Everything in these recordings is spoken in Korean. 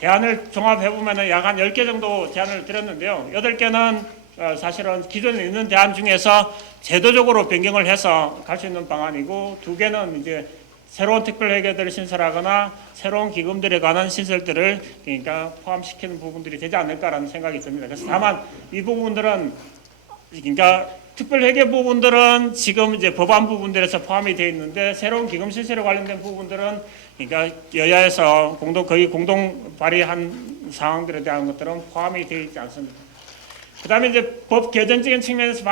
대안을 종합해보면 약 한 10개 정도 대안을 드렸는데요. 8개는 사실은 기존에 있는 대안 중에서 제도적으로 변경을 해서 갈 수 있는 방안이고, 2개는 이제 새로운 특별회계들을 신설하거나 새로운 기금들에 관한 신설들을 그러니까 포함시키는 부분들이 되지 않을까라는 생각이 듭니다. 그래서 다만 이 부분들은 그러니까 특별회계 부분들은 지금 이제 법안 부분들에서 포함이 되어 있는데, 새로운 기금 신설에 관련된 부분들은 그러니까 여야에서 거의 공동 발의한 사항들에 대한 것들은 포함이 되어 있지 않습니다. 그다음에 이제 법 개정적인 측면에서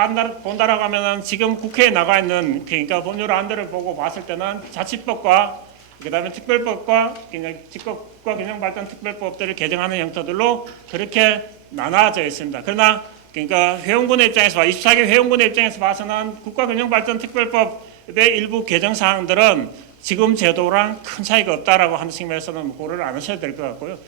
본다라고 하면은 지금 국회에 나가 있는 그러니까 법률 안들을 보고 봤을 때는 자치법과 그다음에 특별법과 그냥 직업과 균형 발전 특별법들을 개정하는 형태들로 그렇게 나눠져 있습니다. 그러나 그러니까 회원군의 입장에서 24개 회원군의 입장에서 봐서는 국가균형발전특별법의 일부 개정 사항들은 지금 제도랑 큰 차이가 없다라고 하는 측면에서는 고려를 안 하셔도 될 것 같고요.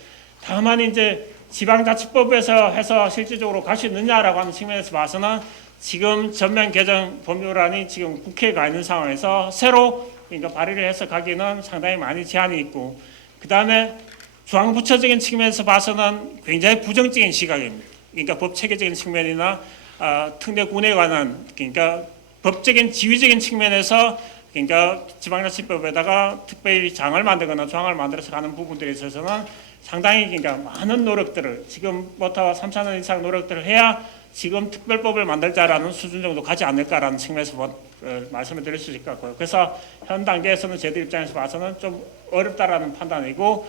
다만 이제 지방자치법에서 해서 실질적으로 갈 수 있느냐라고 하는 측면에서 봐서는 지금 전면 개정 법률안이 지금 국회에 가 있는 상황에서 새로 그러니까 발의를 해서 가기는 상당히 많이 제한이 있고, 그 다음에 중앙부처적인 측면에서 봐서는 굉장히 부정적인 시각입니다. 그러니까 법 체계적인 측면이나 특례군에 관한 그러니까 법적인 지위적인 측면에서 그러니까 지방자치법에다가 특별히 장을 만들거나 조항을 만들어서 가는 부분들에 있어서는 상당히 그러니까 많은 노력들을 지금부터 3, 4년 이상 노력들을 해야 지금 특별법을 만들자라는 수준 정도 가지 않을까라는 측면에서 말씀을 드릴 수 있을 것 같고요. 그래서 현 단계에서는 저희들 입장에서 봐서는 좀 어렵다라는 판단이고,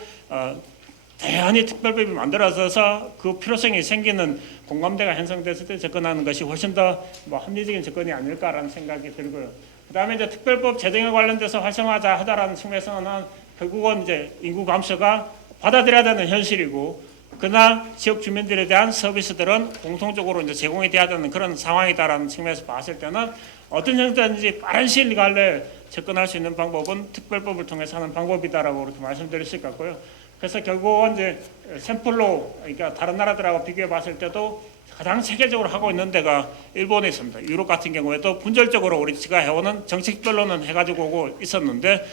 대안이 특별법이 만들어져서 그 필요성이 생기는 공감대가 형성됐을 때 접근하는 것이 훨씬 더 합리적인 접근이 아닐까라는 생각이 들고요. 그 다음에 이제 특별법 제정에 관련돼서 활성화하자 하다라는 측면에서는 결국은 이제 인구 감소가 받아들여야 되는 현실이고, 그러나 지역 주민들에 대한 서비스들은 공통적으로 이제 제공이 돼야 되는 그런 상황이다라는 측면에서 봤을 때는 어떤 형태든지 빠른 시일 간에 접근할 수 있는 방법은 특별법을 통해서 하는 방법이다라고 그렇게 말씀드릴 수 있을 것 같고요. 그래서 결국은 이제 샘플로 그러니까 다른 나라들하고 비교해 봤을 때도 가장 체계적으로 하고 있는 데가 일본에 있습니다. 유럽 같은 경우에도 분절적으로 우리가 해오는 정책별로는 해가지고 오고 있었는데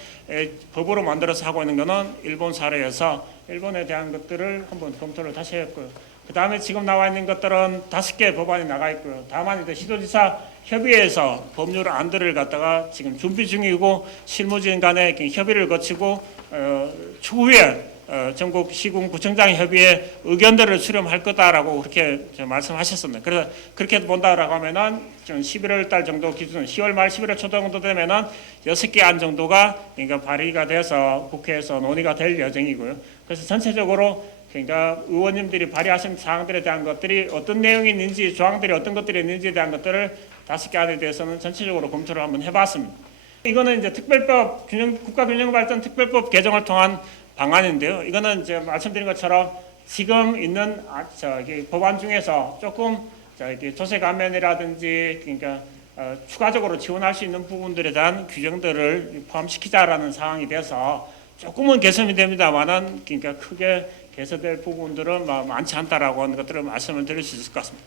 법으로 만들어서 하고 있는 거는 일본 사례여서 일본에 대한 것들을 한번 검토를 다시 했고요. 그 다음에 지금 나와 있는 것들은 5개 법안이 나가 있고요. 다만 이제 시도지사 협의회에서 법률 안들을 갖다가 지금 준비 중이고, 실무진 간에 협의를 거치고 추후에 전국 시군 구청장 협의회 의견들을 수렴할 거다라고 그렇게 말씀하셨습니다. 그래서 그렇게 본다라고 하면은 11월 달 정도 기준, 10월 말 11월 초 정도 되면은 6개 안 정도가 그러니까 발의가 돼서 국회에서 논의가 될 예정이고요. 그래서 전체적으로 그러니까 의원님들이 발의하신 사항들에 대한 것들이 어떤 내용이 있는지, 조항들이 어떤 것들이 있는지에 대한 것들을 5개 안에 대해서는 전체적으로 검토를 한번 해봤습니다. 이거는 이제 특별법 국가균형발전 특별법 개정을 통한 방안인데요. 이거는 이제 말씀드린 것처럼 지금 있는 법안 중에서 조금 조세 감면이라든지 그러니까 추가적으로 지원할 수 있는 부분들에 대한 규정들을 포함시키자라는 상황이 돼서 조금은 개선이 됩니다만은 그러니까 크게 개선될 부분들은 많지 않다라고 하는 것들을 말씀을 드릴 수 있을 것 같습니다.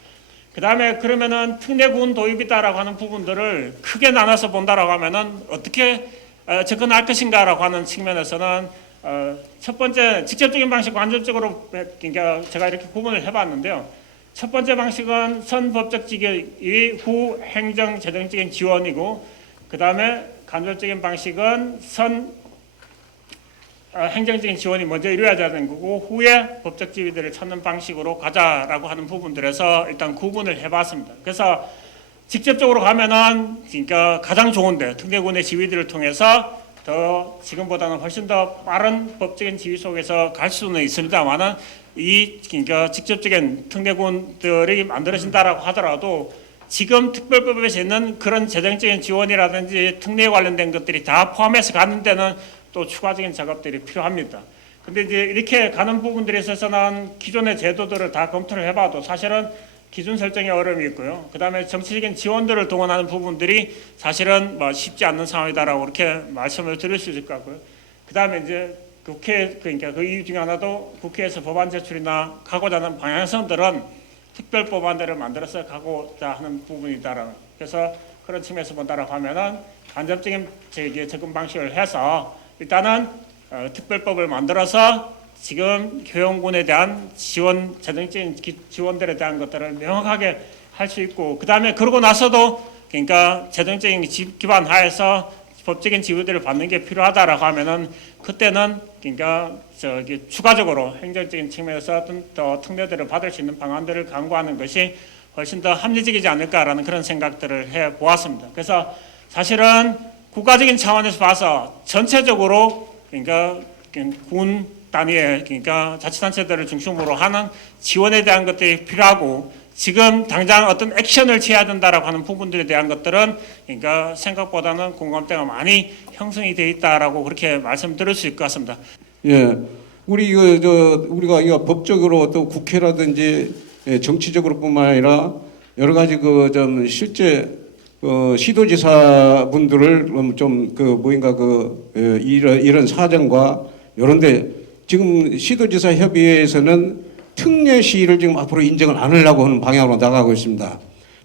그 다음에 그러면은 특례군 도입이다라고 하는 부분들을 크게 나눠서 본다라고 하면은 어떻게 접근할 것인가라고 하는 측면에서는 첫 번째 직접적인 방식, 간접적으로 그러니까 제가 이렇게 구분을 해봤는데요. 첫 번째 방식은 선법적 지위 후 행정 재정적인 지원이고, 그 다음에 간접적인 방식은 행정적인 지원이 먼저 이루어져야 되는 거고, 후에 법적 지위들을 찾는 방식으로 가자라고 하는 부분들에서 일단 구분을 해봤습니다. 그래서 직접적으로 가면은 그러니까 가장 좋은데 특례군의 지위들을 통해서 더 지금보다는 훨씬 더 빠른 법적인 지위 속에서 갈 수는 있습니다만은 그러니까 직접적인 특례군들이 만들어진다라고 하더라도 지금 특별법에서 있는 그런 재정적인 지원이라든지 특례에 관련된 것들이 다 포함해서 가는 데는 또 추가적인 작업들이 필요합니다. 근데 이제 이렇게 가는 부분들에 있어서는 기존의 제도들을 다 검토를 해봐도 사실은 기준 설정에 어려움이 있고요. 그 다음에 정치적인 지원들을 동원하는 부분들이 사실은 쉽지 않는 상황이다라고 이렇게 말씀을 드릴 수 있을 것 같고요. 그 다음에 이제 그러니까 그 이유 중에 하나도 국회에서 법안 제출이나 가고자 하는 방향성들은 특별 법안들을 만들어서 가고자 하는 부분이다라는. 그래서 그런 측면에서 본다라고 하면은 간접적인 접근 방식을 해서 일단은 특별법을 만들어서 지금 효용군에 대한 지원, 재정적인 지원들에 대한 것들을 명확하게 할 수 있고, 그 다음에 그러고 나서도 그러니까 재정적인 기반 하에서 법적인 지위들을 받는 게 필요하다라고 하면은 그때는 그러니까 추가적으로 행정적인 측면에서 더 특례들을 받을 수 있는 방안들을 강구하는 것이 훨씬 더 합리적이지 않을까라는 그런 생각들을 해 보았습니다. 그래서 사실은 국가적인 차원에서 봐서 전체적으로 그러니까 군 단위의 그러니까 자치단체들을 중심으로 하는 지원에 대한 것들이 필요하고, 지금 당장 어떤 액션을 취해야 된다라고 하는 부분들에 대한 것들은 그러니까 생각보다는 공감대가 많이 형성이 돼 있다라고 그렇게 말씀드릴 수 있을 것 같습니다. 예, 우리가 이거 법적으로 또 국회라든지 정치적으로뿐만 아니라 여러 가지 좀 실제 시도지사 분들을 좀 이런 사정과 이런데 지금 시도지사 협의회에서는 특례시를 지금 앞으로 인정을 안 하려고 하는 방향으로 나가고 있습니다.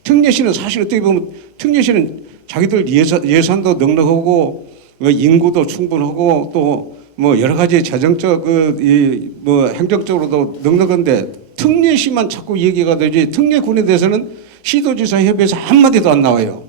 특례시는 사실 어떻게 보면 특례시는 자기들 예산도 넉넉하고 인구도 충분하고 또 뭐 여러 가지 재정적 행정적으로도 넉넉한데 특례시만 자꾸 얘기가 되지 특례군에 대해서는 시도지사 협의회에서 한마디도 안 나와요.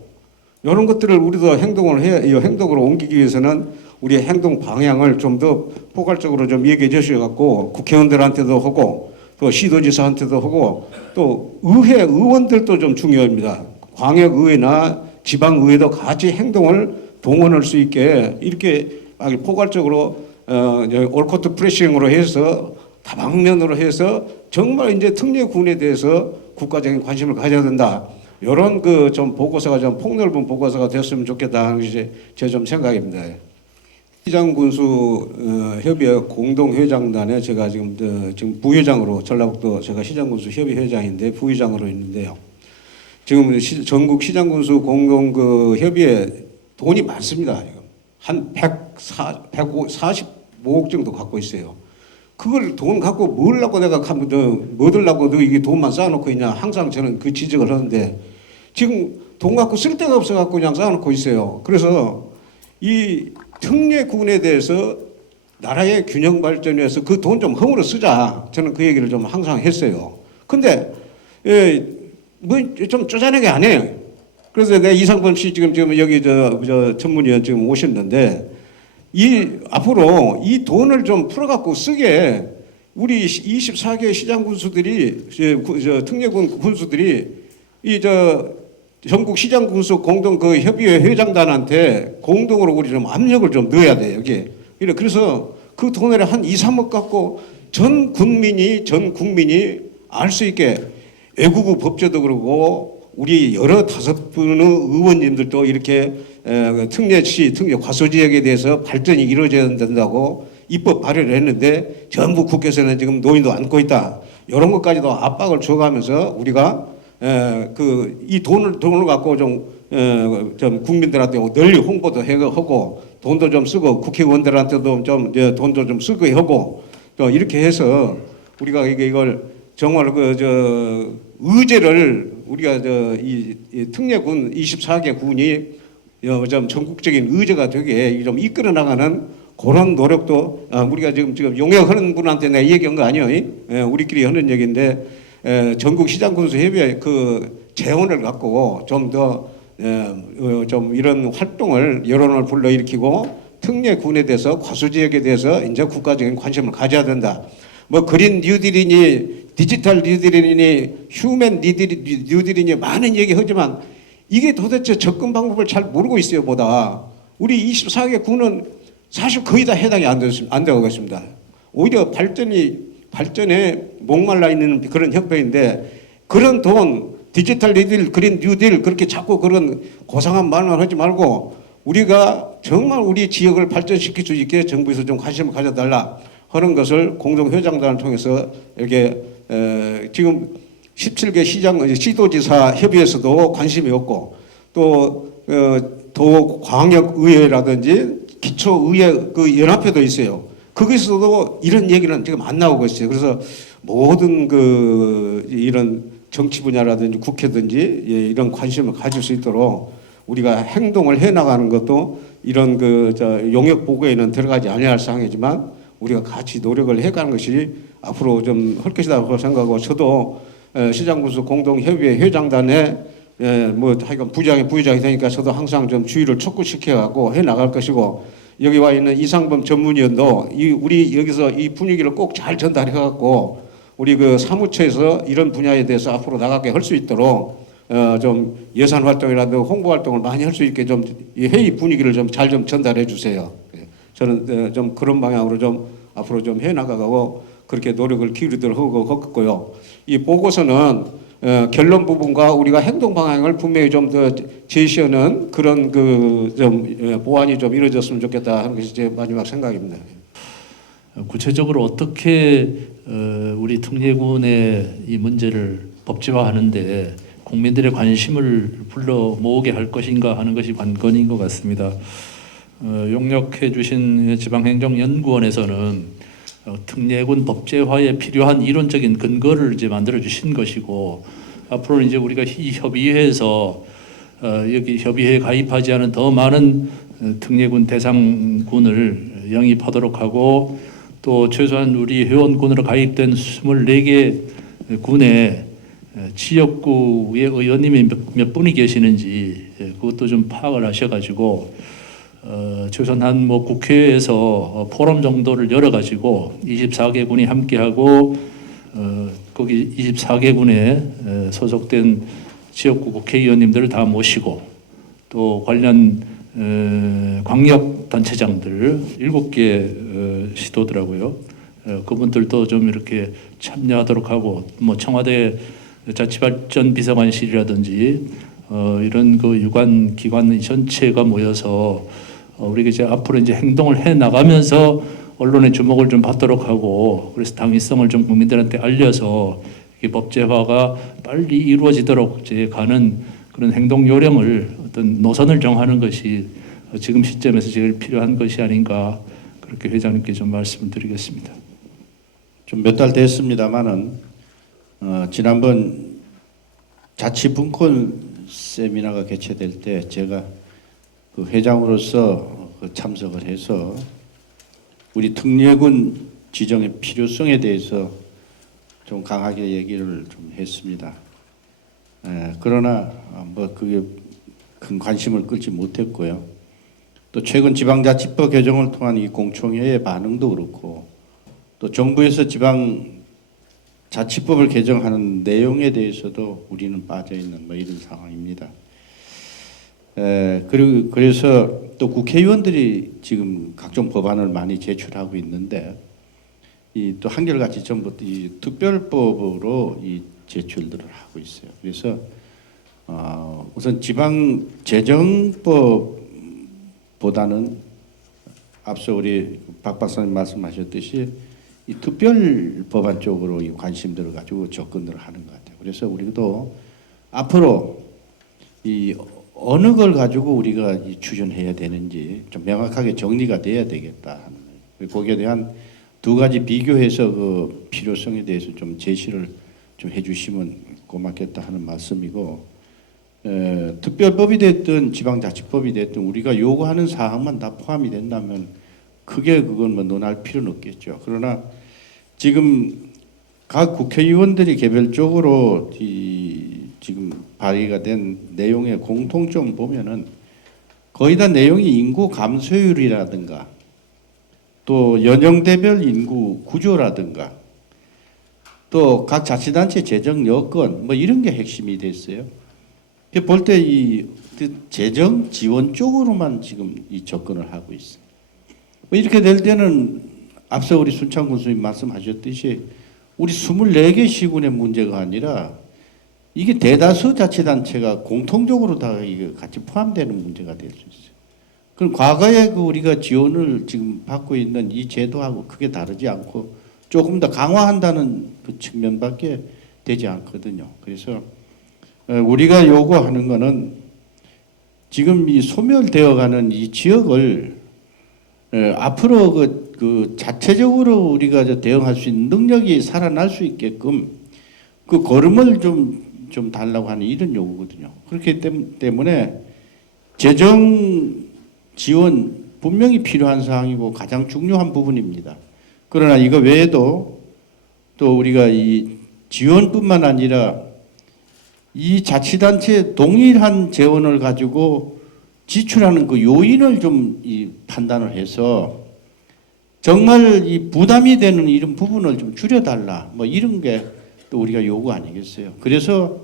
이런 것들을 우리도 행동으로 옮기기 위해서는 우리의 행동 방향을 좀 더 포괄적으로 좀 얘기해 주셔갖고 국회의원들한테도 하고 또 시도지사한테도 하고 또 의원들도 좀 중요합니다. 광역의회나 지방의회도 같이 행동을 동원할 수 있게 이렇게 포괄적으로 올코트 프레싱으로 해서 다방면으로 해서 정말 이제 특례군에 대해서 국가적인 관심을 가져야 된다. 이런 좀 보고서가 좀 폭넓은 보고서가 됐으면 좋겠다 하는 것이 제 좀 생각입니다. 시장군수 협의회 공동회장단에 제가 지금 부회장으로 전라북도 제가 시장군수 협의회장인데 부회장으로 있는데요. 지금 전국 시장군수 공동 협의회 돈이 많습니다. 지금 한 145억 정도 갖고 있어요. 그걸 돈 갖고 뭘 하고 내가 뭐 들라고 너 이게 돈만 쌓아놓고 있냐 항상 저는 그 지적을 하는데 지금 돈 갖고 쓸 데가 없어갖고 그냥 쌓아놓고 있어요. 그래서 이 특례군에 대해서 나라의 균형 발전을 위해서 그 돈 좀 허물어 쓰자. 저는 그 얘기를 좀 항상 했어요. 근데 뭐 좀 쪼잔하게 안 해요. 그래서 내가 이상범 씨 지금 여기 저 전문위원 지금 오셨는데 앞으로 이 돈을 좀 풀어갖고 쓰게 우리 24개 시장 군수들이 특례군 군수들이 전국 시장 군수 공동 협의회 회장단한테 공동으로 우리 좀 압력을 좀 넣어야 돼 여기. 그래서 그 돈을 한 2, 3억 갖고 전 국민이 알 수 있게 애국의 법제도 그러고 우리 여러 5분의 의원님들도 이렇게 특례시, 과소지역에 대해서 발전이 이루어져야 된다고 입법 발의를 했는데 전부 국회에서는 지금 노인도 안고 있다. 이런 것까지도 압박을 줘가면서 우리가 이 돈을 갖고 좀 국민들한테 널리 홍보도 하고 돈도 좀 쓰고 국회의원들한테도 좀 돈도 좀 쓰고 하고 또 이렇게 해서 우리가 이걸 정말 의제를 우리가 이 특례군 24개 군이 좀 전국적인 의제가 되게 좀 이끌어 나가는 그런 노력도 우리가 지금 용역하는 분한테 내가 얘기한 거 아니에요? 우리끼리 하는 얘기인데 전국 시장군수 협의회 재원을 갖고 좀 더 좀 이런 활동을 여론을 불러일으키고 특례군에 대해서 과수지역에 대해서 이제 국가적인 관심을 가져야 된다. 뭐 그린 뉴딜이니 디지털 뉴딜이니 휴먼 뉴딜이니 많은 얘기하지만 이게 도대체 접근 방법을 잘 모르고 있어요. 보다 우리 24개 군은 사실 거의 다 해당이 안 되고 있습니다. 오히려 발전에 목말라 있는 그런 형편인데 그런 돈 디지털 뉴딜, 그린 뉴딜 그렇게 자꾸 그런 고상한 말만 하지 말고 우리가 정말 우리 지역을 발전시킬 수 있게 정부에서 좀 관심을 가져달라 하는 것을 공동회장단을 통해서 이렇게 지금 17개 시도지사 협의회에서도 관심이 없고 또 도광역의회라든지 기초의회 연합회도 있어요. 거기서도 이런 얘기는 지금 안 나오고 있어요. 그래서 모든 이런 정치 분야라든지 국회든지 이런 관심을 가질 수 있도록 우리가 행동을 해 나가는 것도 이런 용역 보고에는 들어가지 아니할 사항이지만 우리가 같이 노력을 해가는 것이 앞으로 좀 할 것이라고 생각하고 저도 시장군수 공동협의회 회장단에 뭐 하여간 부의장이 되니까 저도 항상 좀 주의를 촉구시켜가고 해 나갈 것이고 여기 와 있는 이상범 전문위원도 우리 여기서 이 분위기를 꼭 잘 전달해갖고 우리 그 사무처에서 이런 분야에 대해서 앞으로 나가게 할 수 있도록 좀 예산 활동이라든가 홍보 활동을 많이 할 수 있게 좀 이 회의 분위기를 좀 잘 좀 전달해 주세요. 저는 좀 그런 방향으로 좀 앞으로 좀 해 나가고 그렇게 노력을 기울이도록 하고요. 이 보고서는 결론 부분과 우리가 행동 방향을 분명히 좀 더 제시하는 그런 그 좀 보완이 좀 이루어졌으면 좋겠다 하는 것이 제 마지막 생각입니다. 구체적으로 어떻게 우리 특례군의 이 문제를 법제화하는데 국민들의 관심을 불러 모으게 할 것인가 하는 것이 관건인 것 같습니다. 용역해 주신 지방행정연구원에서는 특례군 법제화에 필요한 이론적인 근거를 이제 만들어 주신 것이고 앞으로는 이제 우리가 이 협의회에서 여기 협의회에 가입하지 않은 더 많은 특례군 대상군을 영입하도록 하고 또 최소한 우리 회원군으로 가입된 24개 군에 지역구의 의원님이 몇 분이 계시는지 그것도 좀 파악을 하셔가지고 최소한 뭐 국회에서 포럼 정도를 열어가지고 24개 군이 함께하고 거기 24개 군에 소속된 지역구 국회의원님들을 다 모시고 또 관련 광역 단체장들 7개 시도더라고요. 그분들도 좀 이렇게 참여하도록 하고 뭐 청와대 자치발전 비서관실이라든지 이런 그 유관 기관 전체가 모여서 우리가 이제 앞으로 이제 행동을 해 나가면서 언론의 주목을 좀 받도록 하고 그래서 당위성을 좀 국민들한테 알려서 이게 법제화가 빨리 이루어지도록 이제 가는 그런 행동 요령을 어떤 노선을 정하는 것이 지금 시점에서 제일 필요한 것이 아닌가 그렇게 회장님께 좀 말씀을 드리겠습니다. 좀 몇 달 됐습니다만은 지난번 자치분권 세미나가 개최될 때 제가 그 회장으로서 참석을 해서 우리 특례군 지정의 필요성에 대해서 좀 강하게 얘기를 좀 했습니다. 그러나 뭐 그게 큰 관심을 끌지 못했고요. 또 최근 지방자치법 개정을 통한 이 공청회의 반응도 그렇고 또 정부에서 지방자치법을 개정하는 내용에 대해서도 우리는 빠져 있는 뭐 이런 상황입니다. 그리고 그래서 또 국회의원들이 지금 각종 법안을 많이 제출하고 있는데 이 또 한결같이 전부터 이 특별법으로 이 제출들을 하고 있어요. 그래서 우선 지방재정법보다는 앞서 우리 박 박사님 말씀하셨듯이 이 특별법안 쪽으로 이 관심들을 가지고 접근을 하는 것 같아요. 그래서 우리도 앞으로 이 어느 걸 가지고 우리가 추진해야 되는지 좀 명확하게 정리가 돼야 되겠다. 거기에 대한 두 가지 비교해서 그 필요성에 대해서 좀 제시를 좀 해주시면 고맙겠다 하는 말씀이고, 특별법이 됐든 지방자치법이 됐든 우리가 요구하는 사항만 다 포함이 된다면 크게 그건 뭐 논할 필요는 없겠죠. 그러나 지금 각 국회의원들이 개별적으로 지금 발의가 된 내용의 공통점 보면은 거의 다 내용이 인구 감소율이라든가 또 연령대별 인구 구조라든가 또 각 자치단체 재정 여건 뭐 이런 게 핵심이 됐어요. 볼 때 이 재정 지원 쪽으로만 지금 이 접근을 하고 있어요. 뭐 이렇게 될 때는 앞서 우리 순창 군수님 말씀하셨듯이 우리 24개 시군의 문제가 아니라 이게 대다수 자치단체가 공통적으로 다 이게 같이 포함되는 문제가 될 수 있어요. 그럼 과거에 그 우리가 지원을 지금 받고 있는 이 제도하고 크게 다르지 않고 조금 더 강화한다는 그 측면밖에 되지 않거든요. 그래서 우리가 요구하는 거는 지금 이 소멸되어가는 이 지역을 앞으로 그 자체적으로 우리가 대응할 수 있는 능력이 살아날 수 있게끔 그 걸음을 좀 달라고 하는 이런 요구거든요. 그렇기 때문에 재정 지원 분명히 필요한 사항이고 가장 중요한 부분입니다. 그러나 이거 외에도 또 우리가 이 지원뿐만 아니라 이 자치단체 동일한 재원을 가지고 지출하는 그 요인을 좀 이 판단을 해서 정말 이 부담이 되는 이런 부분을 좀 줄여달라. 뭐 이런 게 또 우리가 요구 아니겠어요. 그래서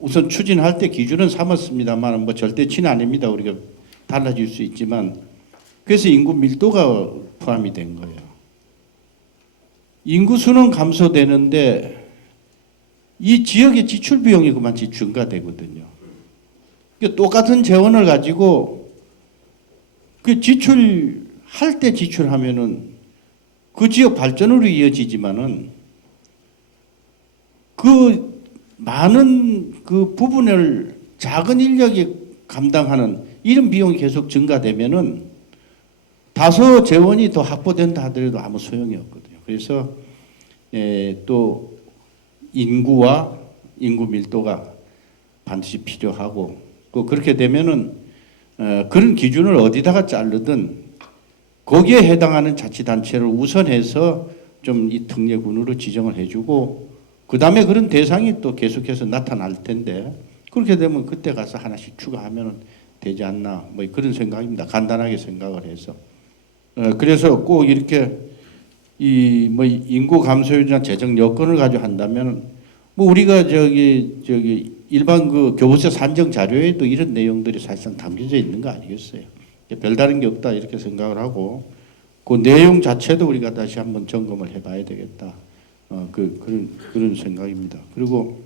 우선 추진할 때 기준은 삼았습니다만 뭐 절대치는 아닙니다. 우리가 달라질 수 있지만 그래서 인구 밀도가 포함이 된 거예요. 인구 수는 감소되는데 이 지역의 지출 비용이 그만치 증가되거든요. 그러니까 똑같은 재원을 가지고 그 지출할 때 지출하면은 그 지역 발전으로 이어지지만은 그 많은 그 부분을 작은 인력이 감당하는 이런 비용이 계속 증가되면은 다소 재원이 더 확보된다 하더라도 아무 소용이 없거든요. 그래서 또 인구와 인구 밀도가 반드시 필요하고 그렇게 되면은 그런 기준을 어디다가 자르든 거기에 해당하는 자치단체를 우선해서 좀 이 특례군으로 지정을 해주고 그 다음에 그런 대상이 또 계속해서 나타날 텐데 그렇게 되면 그때 가서 하나씩 추가하면 되지 않나 뭐 그런 생각입니다. 간단하게 생각을 해서 그래서 꼭 이렇게 이 뭐 인구 감소율이나 재정 여건을 가지고 한다면 뭐 우리가 저기 일반 그 교부세 산정 자료에도 이런 내용들이 사실상 담겨져 있는 거 아니겠어요? 별다른 게 없다 이렇게 생각을 하고 그 내용 자체도 우리가 다시 한번 점검을 해봐야 되겠다. 그런 생각입니다. 그리고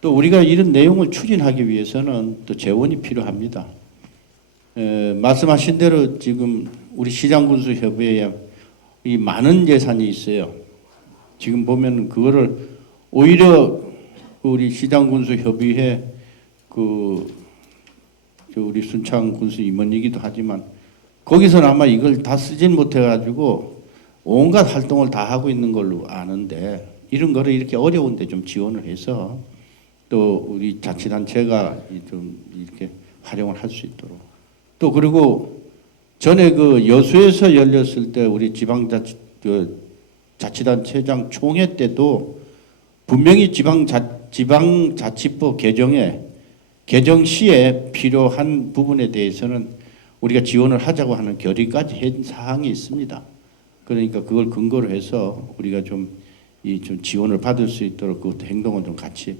또 우리가 이런 내용을 추진하기 위해서는 또 재원이 필요합니다. 말씀하신 대로 지금 우리 시장군수협의회에 이 많은 예산이 있어요. 지금 보면 그거를 오히려 우리 시장군수협의회 우리 순창 군수 임원이기도 하지만 거기서는 아마 이걸 다 쓰진 못해가지고 온갖 활동을 다 하고 있는 걸로 아는데 이런 거를 이렇게 어려운데 좀 지원을 해서 또 우리 자치단체가 좀 이렇게 활용을 할 수 있도록 또 그리고 전에 그 여수에서 열렸을 때 우리 자치단체장 총회 때도 분명히 지방자치법 개정 시에 필요한 부분에 대해서는 우리가 지원을 하자고 하는 결의까지 한 사항이 있습니다. 그러니까 그걸 근거로 해서 우리가 좀 지원을 받을 수 있도록 그 행동을 좀 같이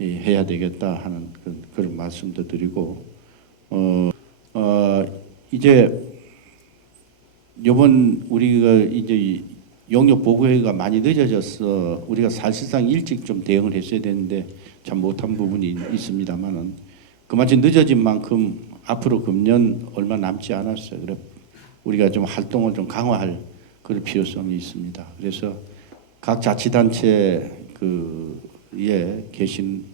해야 되겠다 하는 그런 말씀도 드리고 이제 이번 우리가 이제 용역 보고회가 많이 늦어져서 우리가 사실상 일찍 좀 대응을 했어야 되는데 참 못한 부분이 있습니다만은 그만치 늦어진 만큼 앞으로 금년 얼마 남지 않았어요. 그래 우리가 좀 활동을 좀 강화할 그럴 필요성이 있습니다. 그래서 각 자치단체에 계신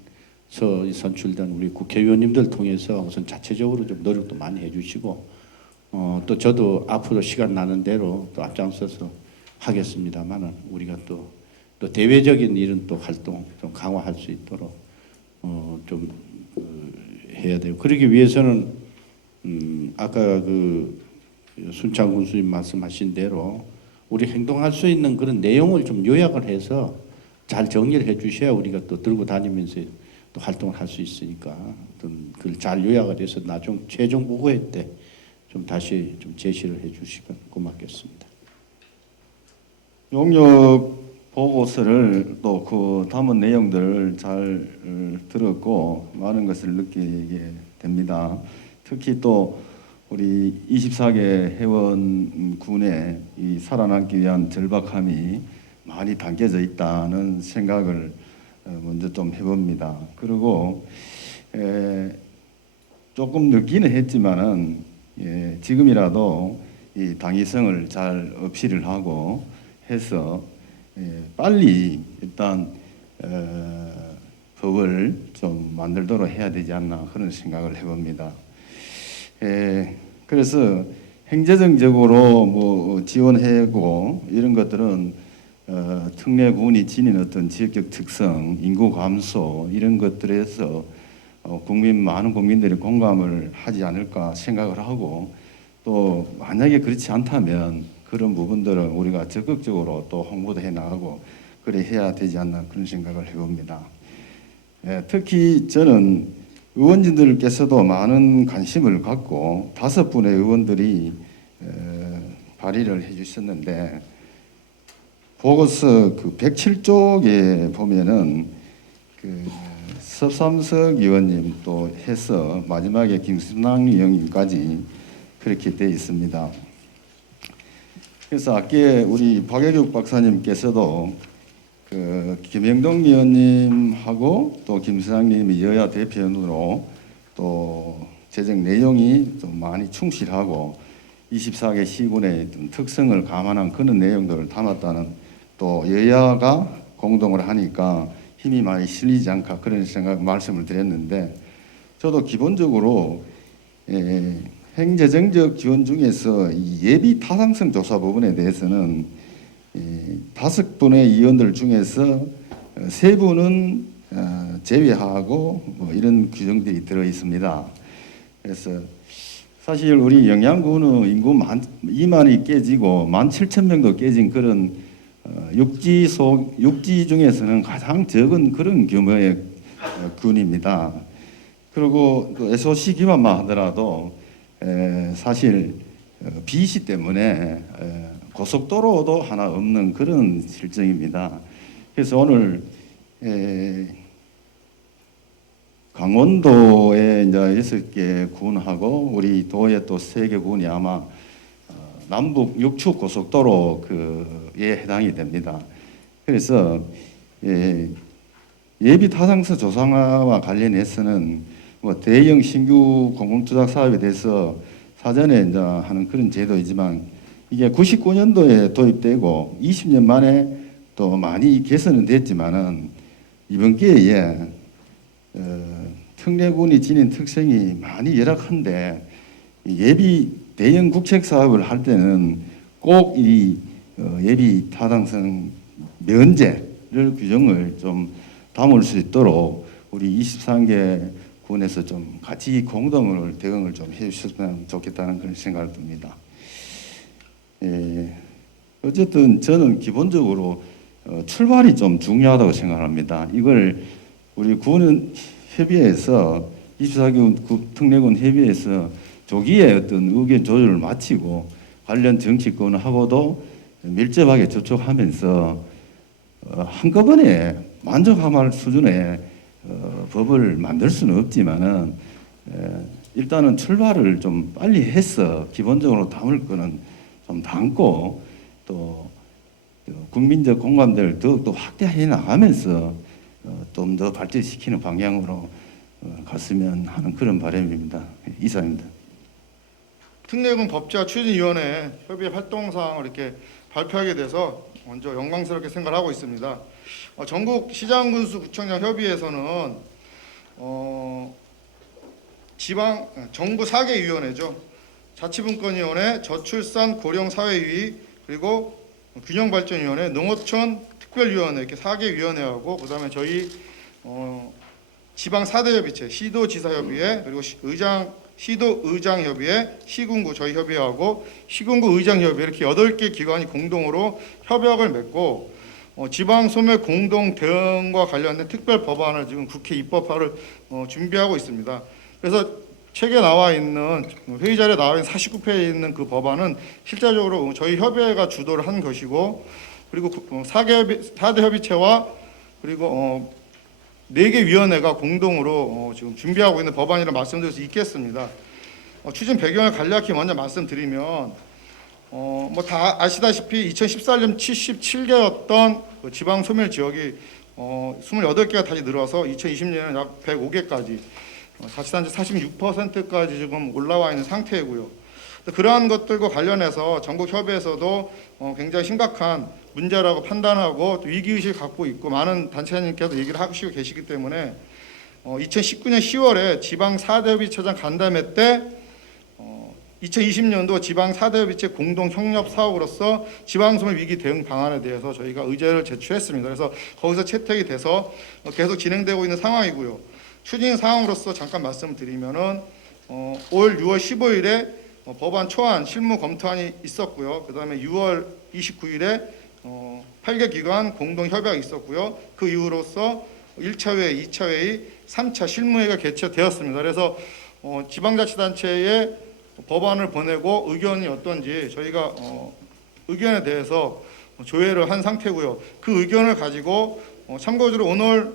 선출된 우리 국회의원님들 통해서 우선 자체적으로 좀 노력도 많이 해주시고 또 저도 앞으로 시간 나는 대로 또 앞장서서 하겠습니다만은 우리가 또 대외적인 이런 또 활동 좀 강화할 수 있도록 좀 해야 돼요. 그러기 위해서는 아까 순창 군수님 말씀하신 대로 우리 행동할 수 있는 그런 내용을 좀 요약을 해서 잘 정리를 해주셔야 우리가 또 들고 다니면서 또 활동을 할 수 있으니까 그걸 잘 요약을 해서 나중 최종 보고회 때 좀 다시 좀 제시를 해주시면 고맙겠습니다. 용역 보고서를 또 그 담은 내용들을 잘 들었고 많은 것을 느끼게 됩니다. 특히 또 우리 24개 회원군의 이 살아남기 위한 절박함이 많이 담겨져 있다는 생각을 먼저 좀 해봅니다. 그리고 조금 늦기는 했지만은 지금이라도 이 당위성을 잘 업시를 하고 해서 빨리 일단 법을 좀 만들도록 해야 되지 않나 그런 생각을 해봅니다. 그래서 행정적으로 뭐 지원하고 이런 것들은 특례군이 지닌 어떤 지역적 특성, 인구 감소 이런 것들에서 많은 국민들이 공감을 하지 않을까 생각을 하고 또 만약에 그렇지 않다면 그런 부분들은 우리가 적극적으로 또 홍보도 해 나가고 그래 해야 되지 않나 그런 생각을 해봅니다. 특히 저는 의원진들께서도 많은 관심을 갖고 5분의 의원들이 발의를 해주셨는데 보고서 그 107쪽에 보면은 그 서삼석 의원님 또 해서 마지막에 김순남 의원님까지 그렇게 되어 있습니다. 그래서 아까 우리 박예국 박사님께서도 그 김영동 의원님하고 또 김수장님이 여야 대표로 또 제정 내용이 좀 많이 충실하고 24개 시군의 어떤 특성을 감안한 그런 내용들을 담았다는 또 여야가 공동을 하니까 힘이 많이 실리지 않을까 그런 생각 말씀을 드렸는데 저도 기본적으로 행재정적 지원 중에서 이 예비 타당성 조사 부분에 대해서는 5분의 의원들 중에서 3분은 제외하고 뭐 이런 규정들이 들어 있습니다. 그래서 사실 우리 영양군은 인구 2만이 깨지고 17,000명도 깨진 그런 육지 중에서는 가장 적은 그런 규모의 군입니다. 그리고 또 SOC 기반만 하더라도 사실 비시 때문에 고속도로도 하나 없는 그런 실정입니다. 그래서 오늘 강원도에 이제 6개 군하고 우리 도에 또 3개 군이 아마 남북 육축 고속도로에 해당이 됩니다. 그래서 예비 타당성 조사와 관련해서는 뭐 대형 신규 공공투자 사업에 대해서 사전에 이제 하는 그런 제도이지만 이게 99년도에 도입되고 20년 만에 또 많이 개선은 됐지만은 이번 기회에 특례군이 지닌 특성이 많이 열악한데 예비 대형 국책 사업을 할 때는 꼭 이 예비 타당성 면제를 규정을 좀 담을 수 있도록 우리 23개 군에서 좀 같이 공동을 대응을 좀 해주셨으면 좋겠다는 그런 생각을 듭니다. 어쨌든 저는 기본적으로 출발이 좀 중요하다고 생각합니다. 이걸 우리 군 협의회에서 24개 특례군 협의회에서 조기에 어떤 의견 조율을 마치고 관련 정치권하고도 밀접하게 접촉하면서 한꺼번에 만족할 수준의 법을 만들 수는 없지만은 일단은 출발을 좀 빨리 해서 기본적으로 담을 거는 좀 담고 또 국민적 공감대를 더욱더 확대해 나가면서 좀 더 발전시키는 방향으로 갔으면 하는 그런 바람입니다. 이상입니다. 특례군 법제화 추진위원회 협의 활동 사항을 이렇게 발표하게 돼서 먼저 영광스럽게 생각을 하고 있습니다. 전국 시장군수 구청장 협의회에서는 지방 정부 4개 위원회죠. 자치분권위원회, 저출산 고령사회위, 그리고 균형발전위원회, 농어촌 특별위원회 이렇게 4개 위원회하고 그다음에 저희 지방 4대 협의체, 시도지사협의회, 그리고 시도의장협의회, 시군구 저희 협의회하고 시군구 의장협의회 이렇게 8개 기관이 공동으로 협약을 맺고 지방 소멸 공동 대응과 관련된 특별 법안을 지금 국회 입법화를 준비하고 있습니다. 그래서 책에 나와 있는 회의 자리에 나와 있는 49페이지에 있는 그 법안은 실제적으로 저희 협의회가 주도를 한 것이고 그리고 4대 협의체와 그리고 4개 위원회가 공동으로 지금 준비하고 있는 법안이라 말씀드릴 수 있겠습니다. 추진 배경을 간략히 먼저 말씀드리면 뭐 다 아시다시피 2014년 77개였던 그 지방 소멸 지역이 28개가 다시 늘어서 2020년에는 약 105개까지 자치단체 46%까지 지금 올라와 있는 상태이고요. 그러한 것들과 관련해서 전국 협의회에서도 굉장히 심각한 문제라고 판단하고 또 위기의식을 갖고 있고 많은 단체장님께서 얘기를 하시고 계시기 때문에 2019년 10월에 지방 4대 협의체장 간담회 때 2020년도 지방 4대 협의체 공동 협력 사업으로서 지방소멸 위기 대응 방안에 대해서 저희가 의제를 제출했습니다. 그래서 거기서 채택이 돼서 계속 진행되고 있는 상황이고요. 추진 사항으로서 잠깐 말씀드리면은 올 6월 15일에 법안 초안 실무 검토안이 있었고요. 그다음에 6월 29일에 8개 기관 공동 협약이 있었고요. 그 이후로서 1차 회의, 2차 회의, 3차 실무회의가 개최되었습니다. 그래서 지방자치단체에 법안을 보내고 의견이 어떤지 저희가 의견에 대해서 조회를 한 상태고요. 그 의견을 가지고 참고적으로 오늘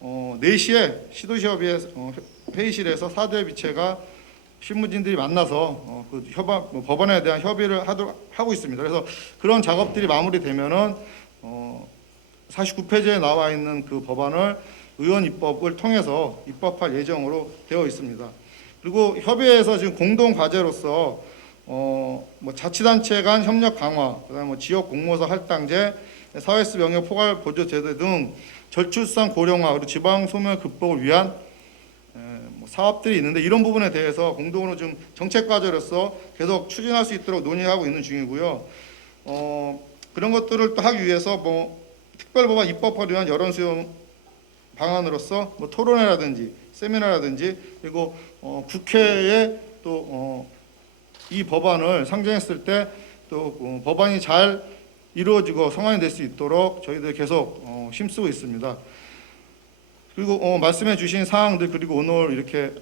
4시에 시도시협의회 회의실에서 사도의 비체가 실무진들이 만나서 그 법안에 대한 협의를 하고 있습니다. 그래서 그런 작업들이 마무리되면은 49페이지에 나와 있는 그 법안을 의원 입법을 통해서 입법할 예정으로 되어 있습니다. 그리고 협의회에서 지금 공동 과제로서 자치단체 간 협력 강화, 그다음에 지역 공모사 할당제, 사회스 명예 포괄 보조 제도 등 저출산 고령화 그리고 지방 소멸 극복을 위한 사업들이 있는데 이런 부분에 대해서 공동으로 좀 정책 과제로서 계속 추진할 수 있도록 논의하고 있는 중이고요. 그런 것들을 또 하기 위해서 특별법안 입법화를 위한 여론 수용 방안으로서 토론회라든지 세미나라든지 그리고 국회에 또 이 법안을 상정했을 때 또 법안이 잘 이루어지고 성안이 될 수 있도록 저희들 계속 힘쓰고 있습니다. 그리고 말씀해 주신 사항들 그리고 오늘 이렇게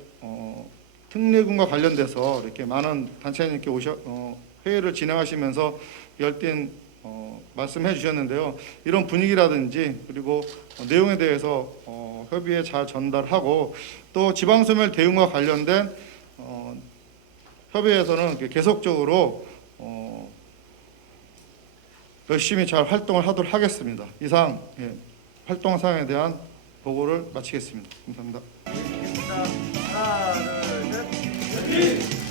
특례군과 관련돼서 이렇게 많은 단체장님께 회의를 진행하시면서 열띤 말씀해 주셨는데요. 이런 분위기라든지 그리고 내용에 대해서 협의에 잘 전달하고 또 지방소멸 대응과 관련된 협의회에서는 계속적으로 열심히 잘 활동을 하도록 하겠습니다. 이상 활동 사항에 대한 보고를 마치겠습니다. 감사합니다. 하나, 둘, 셋.